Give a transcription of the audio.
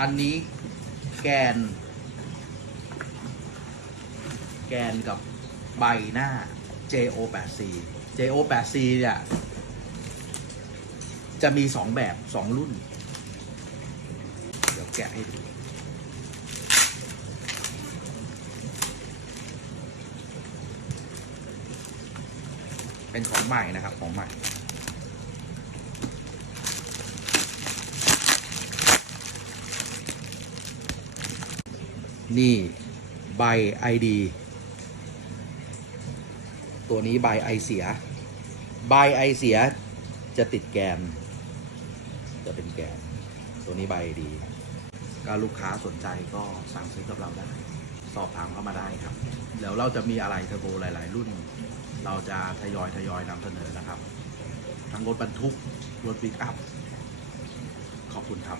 อันนี้แกน แกนกับใบหน้า JO8C JO8C เนี่ย จะมีสองแบบสองรุ่น เดี๋ยวแกะให้ดู เป็นของใหม่นะครับ ของใหม่ นี่ใบ ID ตัวนี้ใบไอเสีย ใบไอเสียจะติดแกนจะเป็นแกนตัวนี้ใบดีก็ลูกค้าสนใจก็สั่งซื้อกับเราได้ สอบถามเข้ามาได้ครับเดี๋ยวเราจะมีอะไรเทอร์โบหลาย ๆ รุ่น เราจะทยอยทยอยนำเสนอนะครับ ทั้งรถบรรทุก รถปิกอัพ ขอบคุณครับ